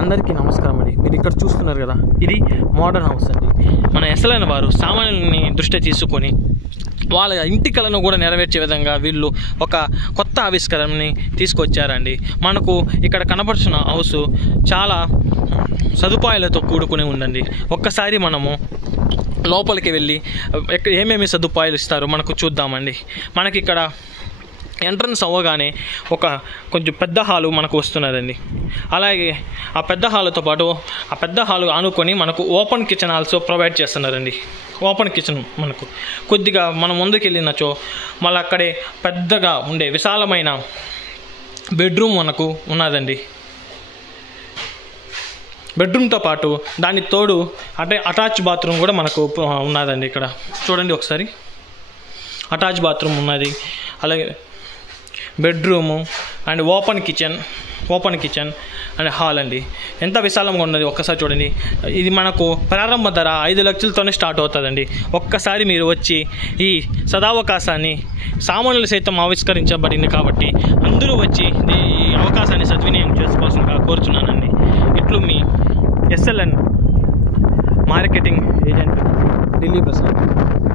అందరికీ నమస్కారం అండి. మీరు ఇక్కడ చూస్తున్నారు కదా, ఇది మోడర్న్ హౌస్ అండి. మన ఎస్ఎల్ఎన్ వారు సామాన్యుల్ని దృష్టి తీసుకొని వాళ్ళ ఇంటి కళను కూడా నెరవేర్చే విధంగా వీళ్ళు ఒక కొత్త ఆవిష్కరణని తీసుకొచ్చారండి. మనకు ఇక్కడ కనపడుతున్న హౌస్ చాలా సదుపాయాలతో కూడుకుని ఉందండి. ఒక్కసారి మనము లోపలికి వెళ్ళి ఏమేమి సదుపాయాలు ఇస్తారో మనకు చూద్దామండి. మనకి ఇక్కడ ఎంట్రన్స్ అవ్వగానే కొంచెం పెద్ద హాలు మనకు వస్తున్నదండి. అలాగే ఆ పెద్ద హాలుతో పాటు ఆ పెద్ద హాలు ఆనుకొని మనకు ఓపెన్ కిచెన్ ఆల్సో ప్రొవైడ్ చేస్తున్నారండి. ఓపెన్ కిచెన్ మనకు కొద్దిగా మనం ముందుకు వెళ్ళినచో మళ్ళీ అక్కడే పెద్దగా ఉండే విశాలమైన బెడ్రూమ్ మనకు ఉన్నదండి. బెడ్రూమ్తో పాటు దానికి తోడు అటాచ్ బాత్రూమ్ కూడా మనకు ఉన్నదండి. ఇక్కడ చూడండి ఒకసారి, అటాచ్ బాత్రూమ్ ఉన్నది. అలాగే bedroom and open kitchen and hall అండి. ఎంత విశాలంగా ఉన్నది ఒక్కసారి చూడండి. ఇది మనకు ప్రారంభ ధర 5 లక్షలతోనే స్టార్ట్ అవుతుందండి. ఒక్కసారి మీరు వచ్చి ఈ సదావకాశాన్ని సామాన్యులు సైతం ఆవిష్కరించబడింది కాబట్టి అందరూ వచ్చి ఈ అవకాశాన్ని సద్వినియోగం చేసుకోవాల్సిందిగా కోరుచున్నానండి. ఇట్లు మీ SLN marketing agent Delhi Prasad.